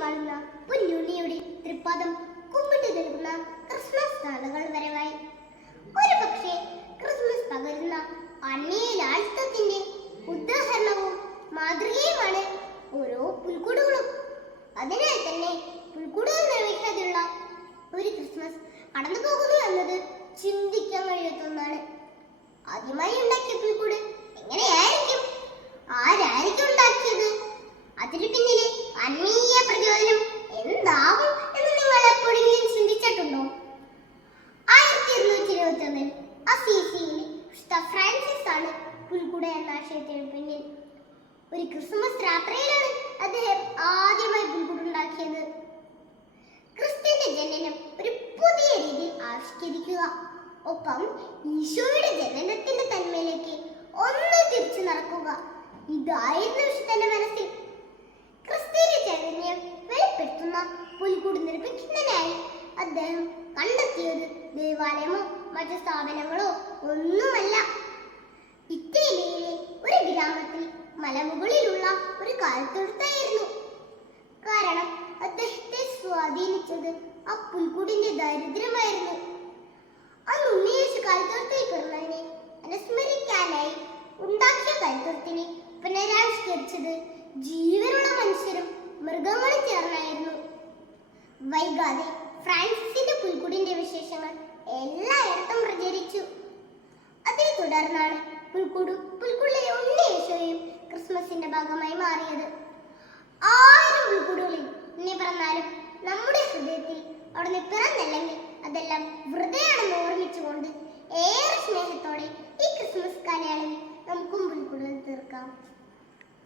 വാഴുന്ന പൊന്നുണ്ണിയുടെ തൃപ്പാദം കുമ്പിട്ട് നിൽക്കുന്ന ക്രിസ്മസ് നാളുകൾ വരവായി. ഒരു പക്ഷേ ക്രിസ്മസ് പകരുന്ന അന്യലാളിത്തത്തിന്റെ ഉദാഹരണവും മാതൃകയുമാണ് ഓരോ പുൽക്കൂടുകളും. അതിനാൽ തന്നെ പുൽക്കൂടുകൾ നിർവഹിക്കാതെയുള്ള ഒരു ക്രിസ്മസ് കടന്നു പോകുന്നു എന്നത് ചിന്തിക്കാൻ കഴിയാത്ത അസീസിയിലെ വിശുദ്ധ ഫ്രാൻസിസ് ആണ് പുൽക്കുട എന്ന ആശയത്തിന് പിന്നിൽ. ഒരു ക്രിസ്മസ് രാത്രിയിലാണ് അദ്ദേഹം ആദ്യമായി പുൽക്കൂട് ഉണ്ടാക്കിയത് ക്രിസ്ത്യന്റെ ജനനം ഒരു പുതിയ രീതിയിൽ ആവിഷ്കരിക്കുക. ഒപ്പം ഈശോയുടെ ജനനത്തിന്റെ തന്മയിലേക്ക് ഒന്ന് തിരിച്ചു നടക്കുക. ഇതായിരുന്നു വിശുദ്ധന്റെ മനസ്സിൽ. ക്രിസ്തീയ ചൈതന്യം വെളിപ്പെടുത്തുന്ന പുൽക്കൂട് നിർമ്മിക്കുന്നതിനായി അദ്ദേഹം കണ്ടെത്തിയത് ദേവാലയമോ മറ്റു സ്ഥാപനങ്ങളോ ഒന്നുമല്ല. ഇറ്റലിയിലെ ഒരു ഗ്രാമത്തിൽ മലമുകളിലുള്ള ഒരു കാലത്തൊഴുത്തായിരുന്നു കാരണം അദ്ദേഹത്തെ സ്വാധീനിച്ചത് ആ പുൽക്കൂടിന്റെ ദാരിദ്ര്യമായിരുന്നു അന്ന് ഉണ്ണിയേശു കാലത്തൊഴുത്തിൽ പിറന്നതിനെ അനുസ്മരിക്കാനായി ഉണ്ടാക്കിയ കൽത്തൊഴുത്തിനെ പുനരാവിഷ്കരിച്ചത് ജീവനുള്ള മനുഷ്യരും മൃഗങ്ങളും ചേർന്നായിരുന്നു. വൈകാതെ ഫ്രാൻസിന്റെ പുൽക്കുടിന്റെ വിശേഷങ്ങൾ അതിനെ തുടർന്നാണ് പുൽക്കൂട് പുൽക്കുള്ളിലെ ഉണ്ണിയേശോയും ക്രിസ്മസിന്റെ ഭാഗമായി മാറിയത്. ആയിരം പുൽക്കൂടുകളിൽ ഉണ്ണി പിറന്നാലും നമ്മുടെ ഹൃദയത്തിൽ അവിടുന്ന് പിറന്നില്ലെങ്കിൽ അതെല്ലാം വൃതയാണെന്ന് ഓർമ്മിച്ചുകൊണ്ട് ഏറെ സ്നേഹത്തോടെ ഈ ക്രിസ്മസ് കാലയളവിൽ നമുക്കും പുൽക്കുള്ളിൽ തീർക്കാം.